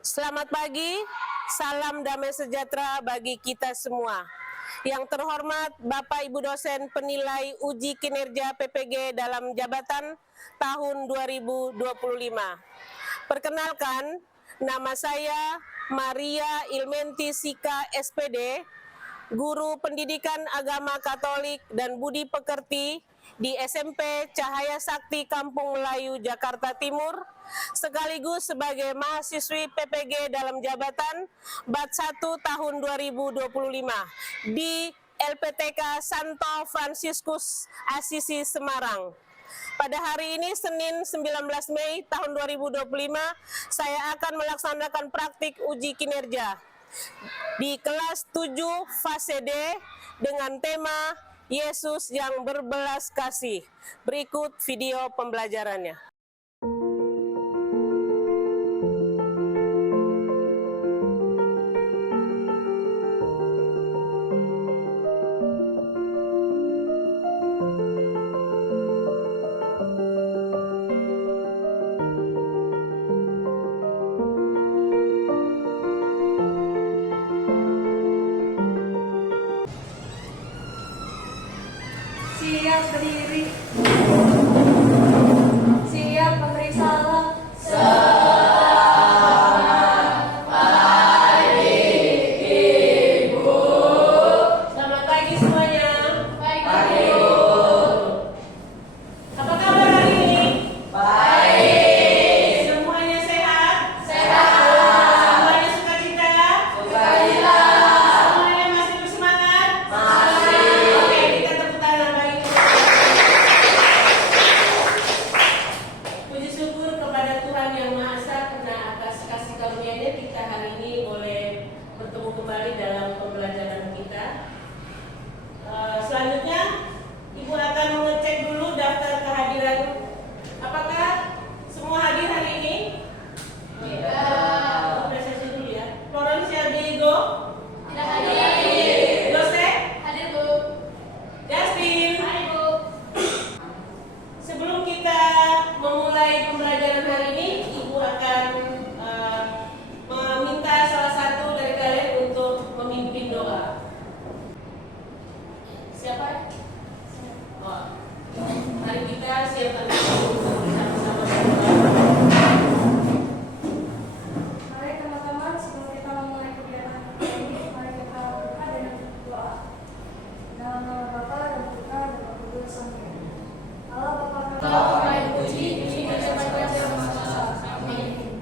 Selamat pagi, salam damai sejahtera bagi kita semua. Yang terhormat Bapak Ibu dosen penilai uji kinerja PPG dalam jabatan tahun 2025. Perkenalkan, nama saya Maria Ilmenti Sika SPD, Guru Pendidikan Agama Katolik dan Budi Pekerti di SMP Cahaya Sakti Kampung Melayu, Jakarta Timur, sekaligus sebagai mahasiswi PPG dalam jabatan Bat 1 tahun 2025 di LPTK Santo Fransiskus Asisi Semarang. Pada hari ini, Senin 19 Mei tahun 2025, saya akan melaksanakan praktik uji kinerja di kelas 7 fase D dengan tema Yesus yang berbelas kasih. Berikut video pembelajarannya. Siap berdiri. Siap memberi salam. Selamat pagi semuanya. Pagi. Apa kabar hari ini? Baik. Semuanya sehat? Sehat. Semuanya sukacita? Sukacita. Semuanya masih bersemangat? Masih. Oke, kita tepuk tangan bagi puji syukur kepada Tuhan Yang Maha Esa karena atas kasih karunia-Nya kita hari ini boleh bertemu kembali dalam pembelajaran kita. Selanjutnya, Ibu akan mengecek dulu daftar kehadiran. Apakah semua hadir hari ini? Tidak. Apresiasi dulu ya. Florencia Diego, Tidak hadir. Jose, Hadir, Bu. Justin. Hadir, Bu. Sebelum kita memulai pembelajaran hari ini, Ibu akan meminta salah satu dari kalian untuk memimpin doa. Siapa? Oh. Mari kita siapkan dulu untuk bersama-sama berdoa. Mari teman-teman, sebelum kita memulai kegiatan ini, mari kita berdoa dengan berdoa. Dalam nama Bapa dan Putra dan Roh Kudus. Amin. Allah Bapa kami puji berjamaah yang Maha Esa. Amin.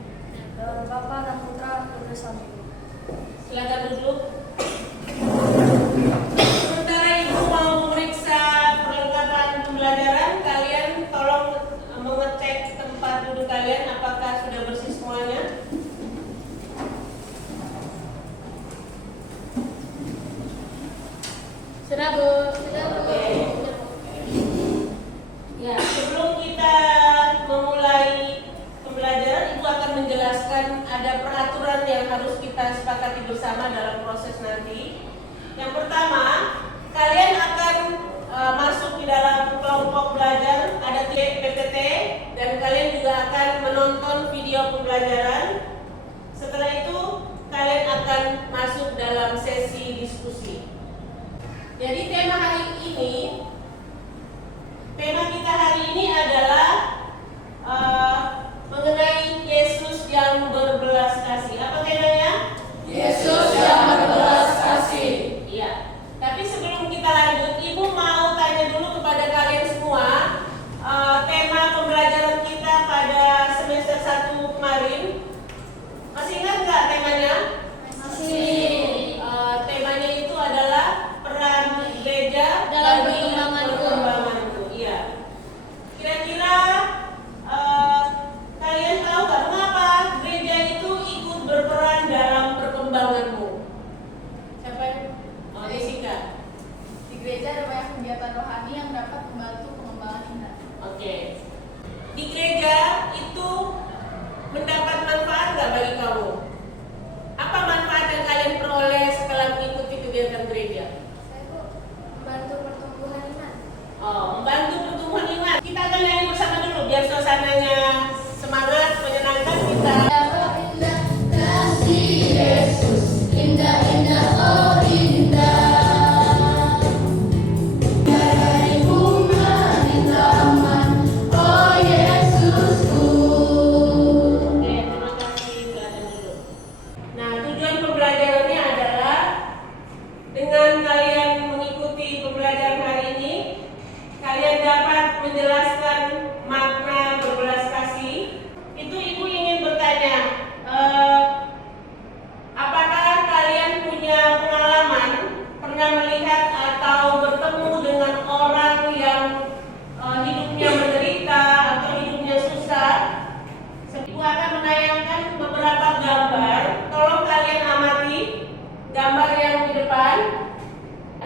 Dalam Bapa dan Putra dan Roh Kudus. Amin. Silakan duduk. Sementara Ibu mau memeriksa perlengkapan pembelajaran, kalian tolong mengecek tempat duduk kalian apakah sudah bersih semuanya. Sudah, Bu. Sudah, Bu. Oke. Ya, sebelum kita memulai pembelajaran, Ibu akan menjelaskan ada peraturan yang harus kita sepakati bersama dalam proses nanti. Yang pertama, kalian akan masuk di dalam kelompok belajar, ada PPT, dan kalian juga akan menonton video pembelajaran. Setelah itu, kalian akan masuk dalam sesi diskusi. Jadi tema kita hari ini adalah mengenai Yesus yang berbelas kasih. Apa temanya? Yesus yang berbelas kasih. Iya. Tapi sebelum kita lanjut, Ibu mau tanya dulu kepada kalian semua, tema pembelajaran kita pada semester 1 kemarin. Masih ingat nggak temanya? Masih. Temanya itu adalah peran gereja Dalam bagi perkembanganku. perkembanganku. Iya. Kira-kira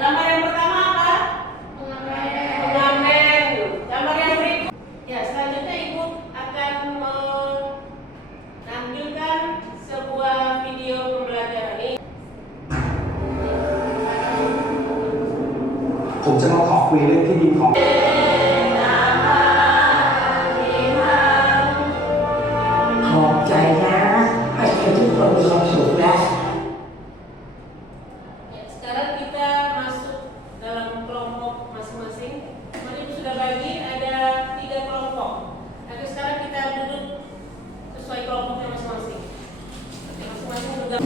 Gambar yang pertama apa? Pengamen. Gambar yang berikut. Ya, selanjutnya Ibu akan menampilkan sebuah video pembelajaran ini. ผมจะมาขอคุยเรื่องที่ดินของ ขอบใจนะให้ทุกคนมีความสุขนะ Ya, sekarang kita masuk dalam kelompok masing-masing. Kemarin Ibu sudah bagi ada 3 kelompok. Oke, sekarang kita duduk sesuai kelompoknya masing-masing. Masing-masing juga.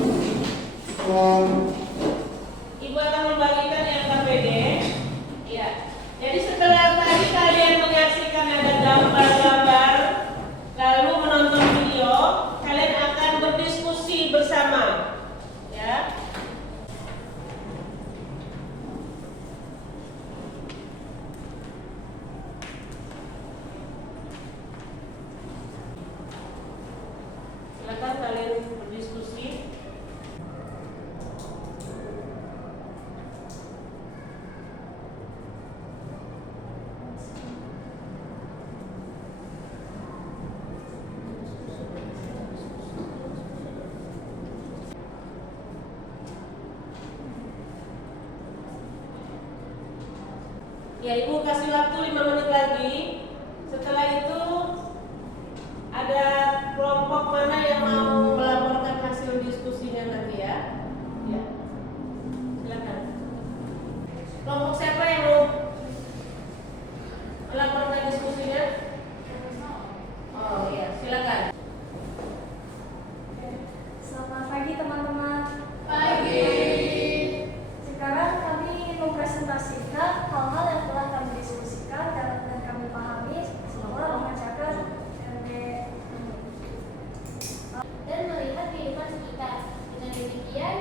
Ibu akan membagikan LKPD. Ya. Jadi setelah tadi kalian menyaksikan ada gambar-gambar, lalu menonton video, kalian akan berdiskusi bersama. Ya. Silakan kalian berdiskusi. Ya, Ibu kasih waktu 5 menit lagi. Setelah itu ada kelompok mana yang mau melaporkan hasil diskusinya nanti ya? Ya. Silakan. Kelompok siapa yang mau melaporkan diskusinya? Oh iya, silakan. Selamat pagi teman-teman. Pagi. Sekarang kami ingin mempresentasikan hal-hal yang telah kami diskusikan dan kami pahami setelah membacakan RD dan melihat kehidupan sekitar. Dengan demikian,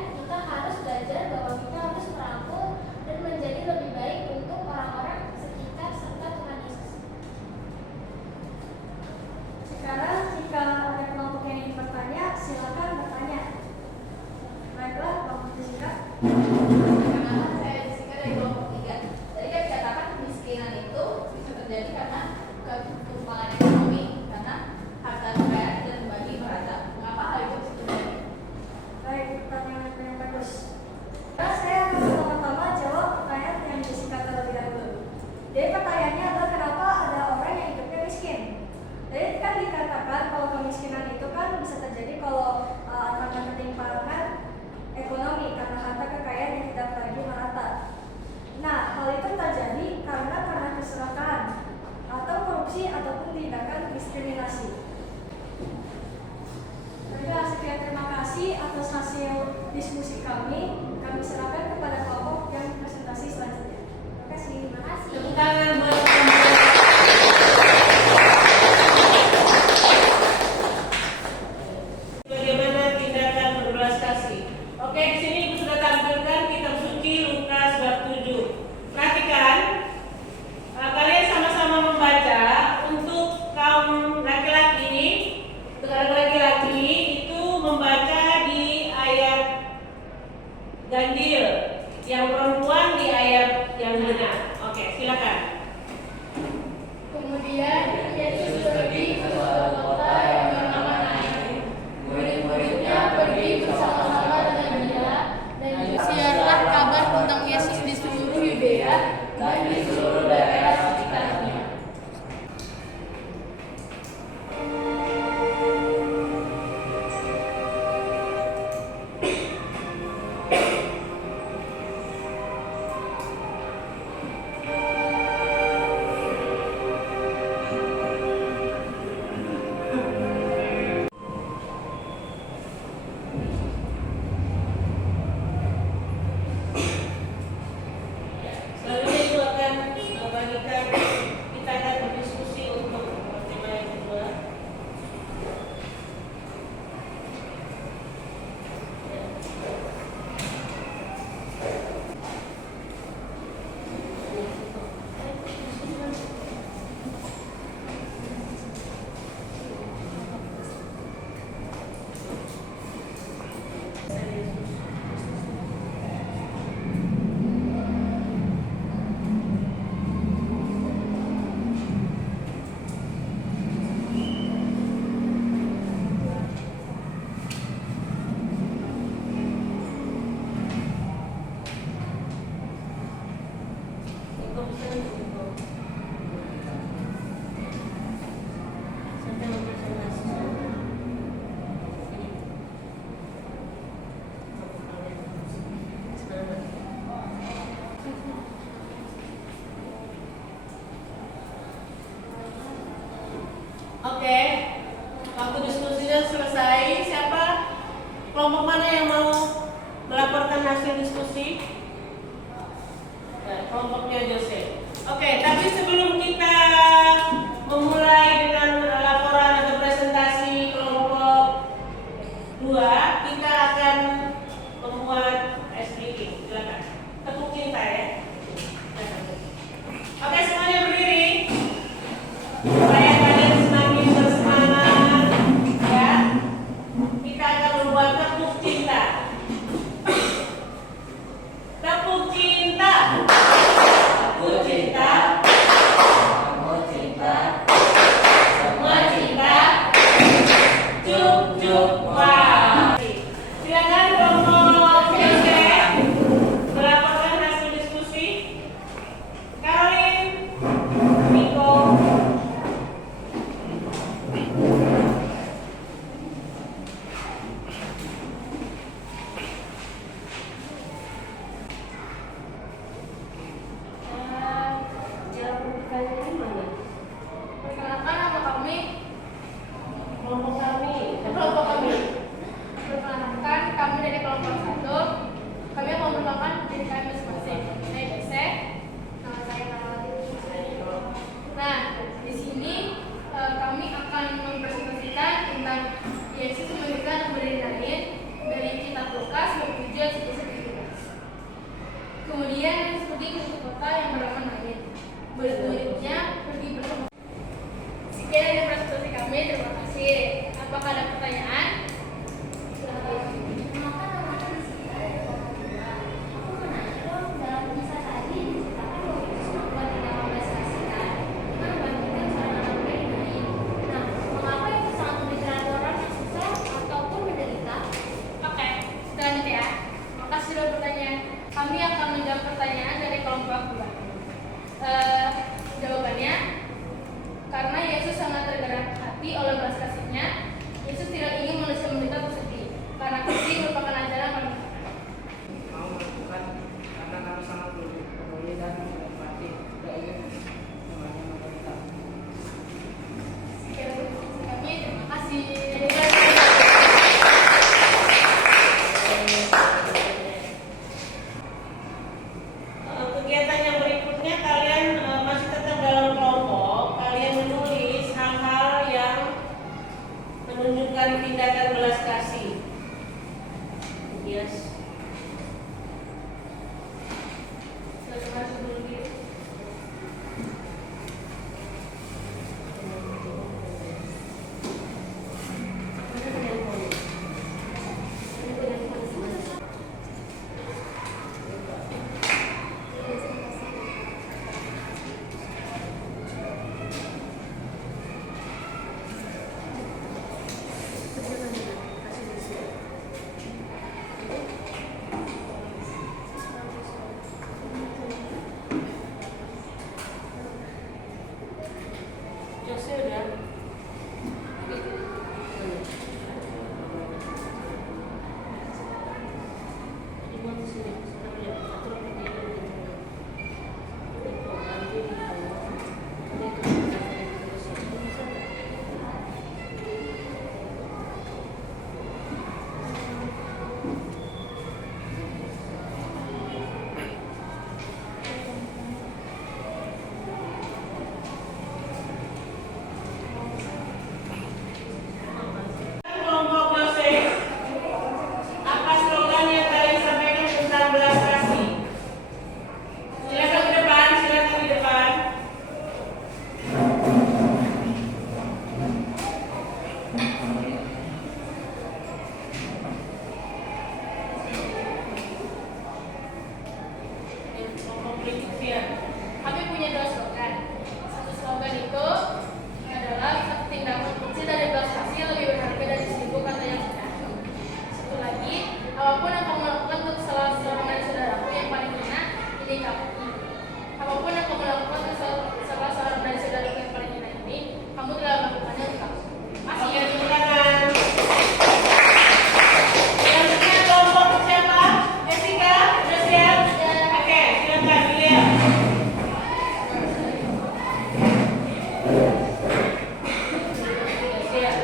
Waktu diskusinya selesai, siapa kelompok mana yang mau melaporkan hasil diskusi? Ya, kelompoknya Jose. Oke, tapi sebelum kita memulai dengan laporan atau presentasi kelompok 2, kita akan membuat ice breaking. Silakan. Tepuk cinta ya. Oke, semuanya berdiri. Supaya kalian semakin bersemangat ya. Kita akan membuat tepuk cinta. Tepuk cinta. Tepuk cinta. Tepuk cinta. Semua cinta. Cuk cuk wah. Silakan kelompok Jose melaporkan hasil diskusi. Caroline, Nico. Jalan pembukaannya di mana? Perkenalkan nama kami. Kelompok kami. Kelompok kami. Perkenalkan kami dari kelompok 1. Kami akan memperkenalkan diri kami masing-masing. Saya Jose. Nama saya Caroline. Nah, di sini kami akan mempresentasikan tentang Yesus memberikan kebenaran dari kitab Lukas bab 7 ayat 1-11. Kemudian Yesus pergi ke suatu kota yang bernama Nain. Murid-muridnya pergi bersama. Sekian dari presentasi kami, terima kasih. Apakah ada pertanyaan? Oke, selanjutnya ya. Makasih sudah bertanya. Kami akan menjawab pertanyaan dari kelompok 2. Jawabannya, karena Yesus sangat tergerak hati oleh belas kasihnya, Yesus tidak ingin manusia menderita bersedih, karena kasih merupakan ajaran paling utama. Mau melakukan karena kami sangat peduli dan berempati, tidak ingin semuanya menderita. Sekian dari kami, terima kasih. Kegiatan yang berikutnya kalian masih tetap dalam kelompok. Kalian menulis hal-hal yang menunjukkan tindakan belas kasih. Yes. Jose udah. Kelompok Jose, apa slogan yang kalian sampaikan tentang belas kasih? Silakan di depan, silakan di depan. Kelompok Leticia. Kami punya 2 slogan. Satu slogan itu adalah satu tindakan kecil dari belas kasih yang lebih berharga dari 1000 kata yang indah. Satu lagi, apapun yang kamu lakukan untuk salah seorang dari saudaraku yang paling hina, ini kamu. Apapun yang kamu lakukan untuk salah seorang dari saudaraku yang paling hina ini, kamu telah melakukannya untuk kamu. Masih Oke, tepuk tangan. Selanjutnya kelompok siapa? Jessica, sudah siap? Oke, silakan dilihat. Sudah siap.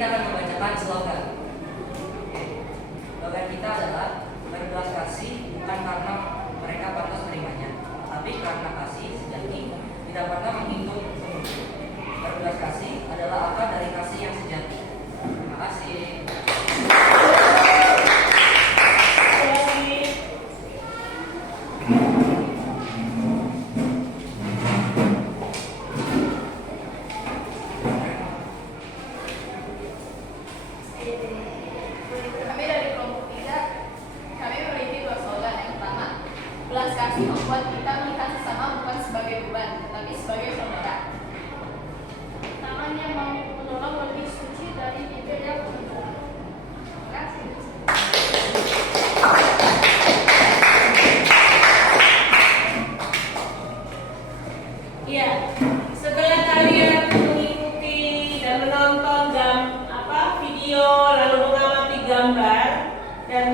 kita akan membacakan slogan. Slogan kita adalah berbelas kasih bukan karena mereka pantas menerimanya, tapi karena kasih sejati tidak pernah menghitung umur. Berbelas kasih adalah akar dari kasih yang sejati. Terima kasih. Kami dari kelompok 3, kami memiliki dua slogan. Yang pertama, belas kasih membuat kita melihat sesama bukan sebagai beban, tetapi sebagai saudara. Tangan yang mau menolong lebih suci dari bibir yang menolong. Terima kasih. Iya, setelah kalian mengikuti dan menonton video lalu mengamati gambar dan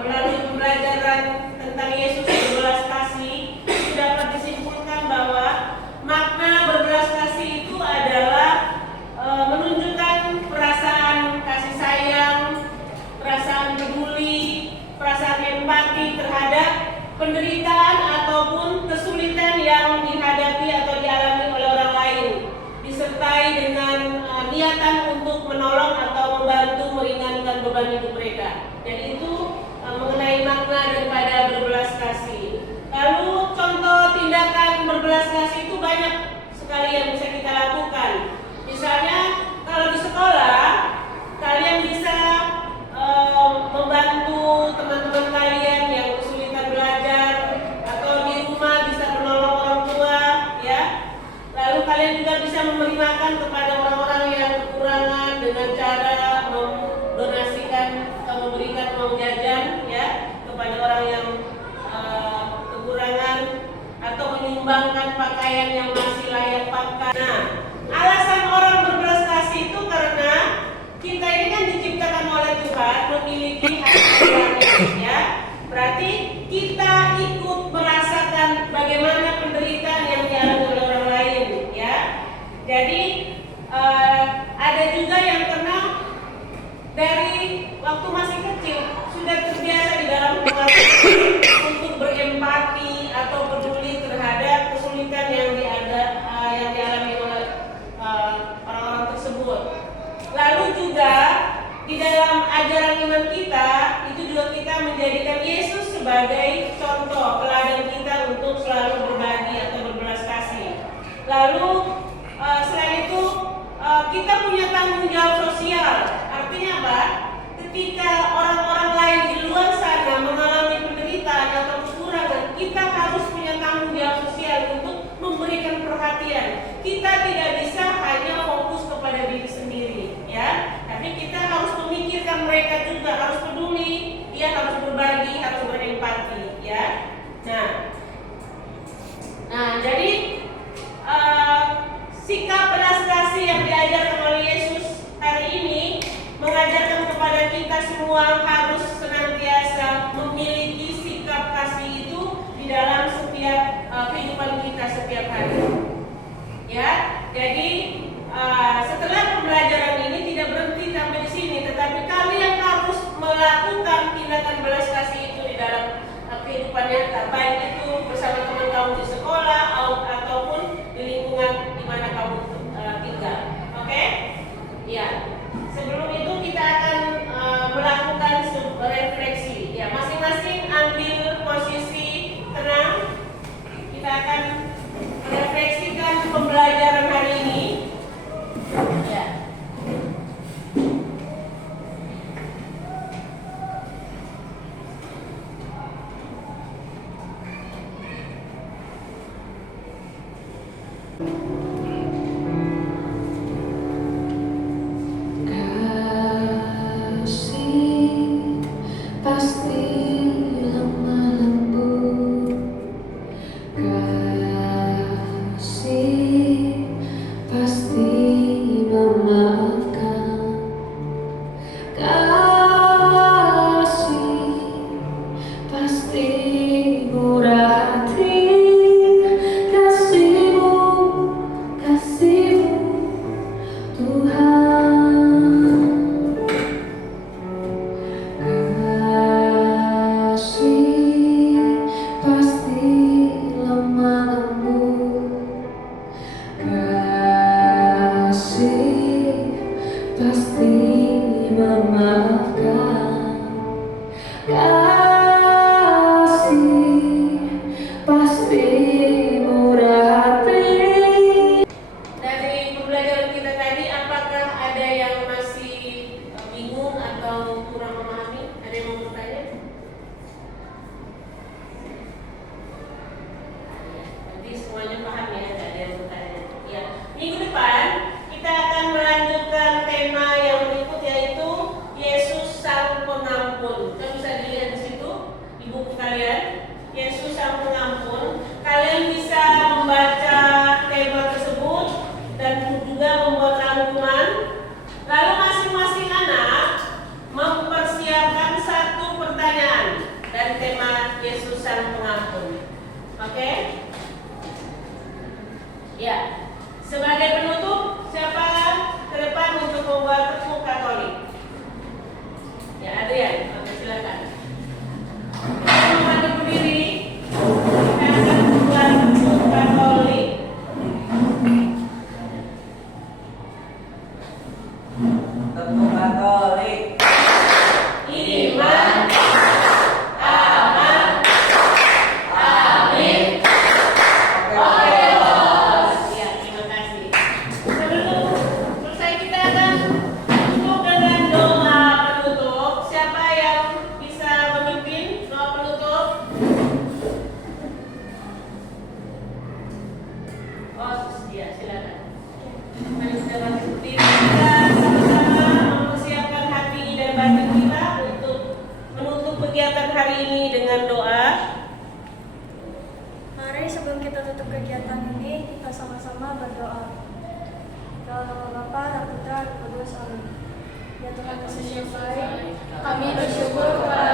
melalui pembelajaran tentang Yesus berbelas kasih, itu dapat disimpulkan bahwa makna berbelas kasih itu adalah menunjukkan perasaan kasih sayang, perasaan peduli, perasaan empati terhadap penderitaan ataupun kesulitan yang dihadapi atau dialami oleh orang lain, disertai dengan niatan untuk menolong atau membantu meringankan beban hidup mereka. Dan itu mengenai makna daripada berbelas kasih. Lalu contoh tindakan berbelas kasih itu banyak sekali yang bisa kita lakukan. Misalnya kalau di sekolah kalian bisa membantu teman-teman kalian yang kesulitan belajar, atau di rumah bisa menolong orang tua, ya. Lalu kalian juga bisa memberi makan kepada orang-orang yang kekurangan dengan cara mendonasikan atau memberikan uang jajan, ya, kepada orang yang kekurangan, atau menyumbangkan pakaian yang masih layak pakai. Nah, alasan orang berbelas kasih itu karena kita ini kan diciptakan oleh Tuhan memiliki hati nurani, ya. Berarti kita ikut merasakan bagaimana penderitaan yang dialami oleh orang lain, ya. Jadi ada juga yang kenal dari waktu masih kecil sudah terbiasa di dalam keluarga untuk berempati atau peduli terhadap kesulitan yang dialami oleh orang-orang tersebut. Lalu juga di dalam ajaran iman kita itu juga kita menjadikan Yesus sebagai contoh teladan kita untuk selalu berbagi atau berbelas kasih. Lalu selain itu kita punya tanggung jawab sosial. Artinya apa? Ketika orang-orang lain di luar sana mengalami penderitaan atau kekurangan, kita harus punya tanggung jawab sosial untuk memberikan perhatian. Kita tidak bisa hanya fokus kepada diri sendiri, ya. Tapi kita harus memikirkan mereka juga, harus peduli, dia harus berbagi, harus berempati, ya. Nah, jadi sikap belas kasih yang diajarkan oleh Yesus hari ini mengajarkan kepada kita semua harus senantiasa memiliki sikap kasih itu di dalam setiap kehidupan kita setiap hari. Ya, jadi setelah pembelajaran ini tidak berhenti sampai di sini, tetapi kalian harus melakukan tindakan belas kasih itu di dalam kehidupan nyata, baik itu bersama teman kamu di sekolah ataupun di lingkungan di mana kamu tinggal. Oke? Ya. Sebelum itu kita akan melakukan refleksi. Ya, masing-masing ambil posisi tenang. Kita akan merefleksikan pembelajaran hari ini. Ya. pasti memaafkan. Kasih pasti murah hati. Dari pembelajaran kita tadi, apakah ada yang masih bingung atau kurang memahami? Ada yang mau bertanya? Nanti semuanya paham ya, tidak ada yang bertanya. Ya, minggu depan kita akan melanjutkan tema yang berikut, yaitu Yesus Sang Pengampun. Kita bisa dilihat di situ di buku kalian, Yesus Sang Pengampun. Kalian bisa membaca tema tersebut dan juga membuat rangkuman. Lalu masing-masing anak mempersiapkan satu pertanyaan dari tema Yesus Sang Pengampun. Oke? Ya. Sebagai penutup, siapa ke depan untuk membuat tepuk Katolik? Ya, Adrian. Oke, silakan. Kita membantu berdiri. Kita akan membuat tepuk Katolik. Tepuk Katolik. Iman, aman, amin. Oke. Ya, terima kasih. Sebelum selesai kita akan tutup dengan doa penutup. Siapa yang bisa memimpin doa penutup? Oh, ya, silakan. Mari kita bangkit berdiri. Kita sama-sama mempersiapkan hati dan batin kita untuk menutup kegiatan hari ini dengan doa. Mari sebelum kita tutup kegiatan ini, kita sama-sama berdoa. Dalam nama Bapa dan Putra dan Kudus, amin. Ya Tuhan Yesus yang baik, Kami bersyukur kepada